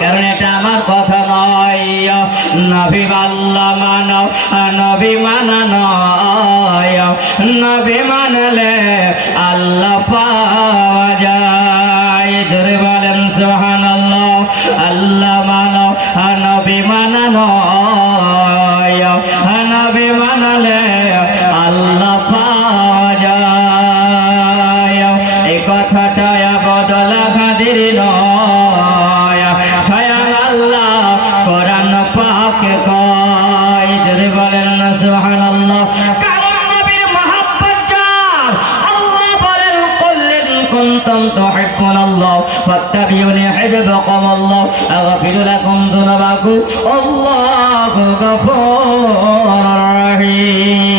কারণ এটা আমার কথা নয়। নবী আল্লাহ মানো, নবী মানা নয়, নবী মানলে আল্লাহ পাওয়া যায়। জোরে বলেন সুবহানাল্লাহ। আল্লাহ মানো, নবী মানা নয়, নবী মানলে আল্লাহ পাওয়া যায়। এই কথাটা বদল খাদির নয়, স্বয়ং আল্লাহ কোরআন পাকে কয়। জোরে বলেন না সুবহানাল্লাহ। কারণ নবীর মহব্বত যার, আল্লাহ বলেন কুল ইন কুনতুম তুহিব্বুনাল্লাহ ফাত্তাবিউনি ইউহিব্বুকুমুল্লাহ আগফির লাকুম যুনুবাকুম আল্লাহু গফুরুর রহিম।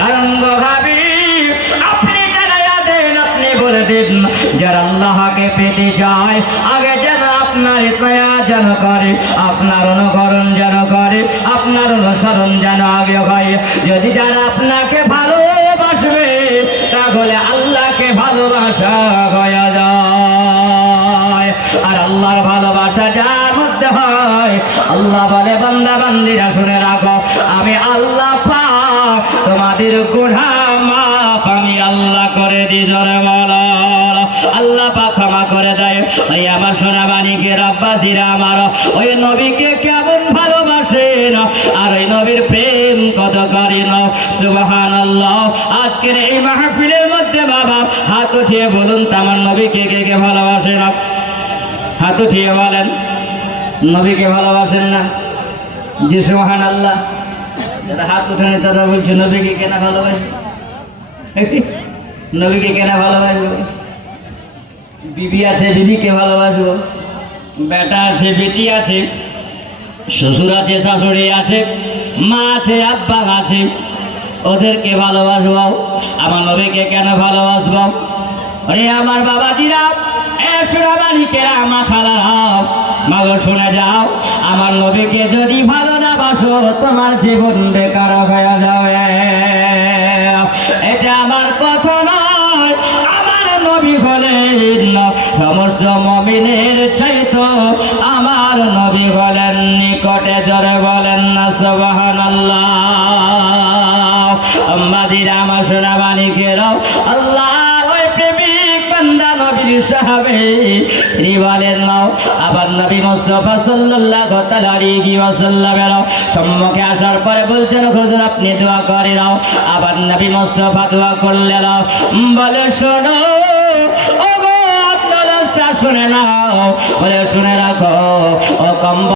কারণ হাবিব আপনি জানায়া দেন, আপনি বলে দিন যারা আল্লাহকে পেতে চায় আগে যেন আপনার ইতয়া যেন করে, আপনার অনুকরণ যেন করে, আপনার অনুসরণ যেন আগে হয়। যদি যারা আপনাকে ভালোবাসবে তাহলে আল্লাহকে ভালোবাসা হয়ে যায়। আর আল্লাহর ভালোবাসা যার মধ্যে হয়, আল্লাহ বলে বান্দা বান্দিরা শুনে রাখো, আমি আল্লাহ পাক তোমাদের গুনাহ মাফ আমি আল্লাহ করে দিই। জোরে বলো আল্লাহ পাক ক্ষমা করে দেয়। ওই আমার সোনা বাণীকে রব্বাজিরা আমার ওই নবীকে কেমন ভালোবাসেন আর ওই নবীর প্রেম কত করেন। সুবহানাল্লাহ। আজকের এই মাহফিলের মধ্যে বাবা হাত উঠিয়ে বলুন তো আমার নবীকে কে কে ভালোবাসেন? হাত উঠিয়ে বলেন নবীকে ভালোবাসেন না? জি সুবহানাল্লাহ। যারা হাত উঠানে তারা বলছে নবীকে কেনা ভালোবাসে, নবীকে কেনা ভালোবাসবো? বিবি আছে বিবিকে ভালোবাসবো, বেটা আছে বেটি আছে, শ্বশুর আছে শাশুড়ি আছে, মা আছে আব্বা আছে, ওদেরকে ভালোবাসবো। আমার নবীকে কেন ভালোবাসবো? আরে আমার বাবাজিরা, এ সোনা মালিকেরা, আমার খালারাও, মাগো শুনে যাও, আমার নবীকে যদি ভালো না বাসো তোমার জীবন বেকার হয়ে যাবে। এটা আমার কথা নয়, আমার নবী হলেন সমস্ত মুমিনের চাইতো আমার নবী হলেন নিকটে। জোরে বলেন না সুবহানাল্লাহ। আম্মাদিরা, আমার সোনা মালিকেরাও, আল্লাহ ওই প্রেমিক বান্দা নবীর সাহাবে তিনি বলেন নাও আবার নবী মুস্তাফা সাল্লাল্লাহু তাআলা আলাইহি ওয়াসাল্লামের সম্মুখে আসার পরে বলছেন হুজুর আপনি দোয়া করে নাও। আবার নবী মুস্তাফা দোয়া করলেন, বলে শোনো ওগো আপনারা শুনে নাও, বলে শুনে রাখো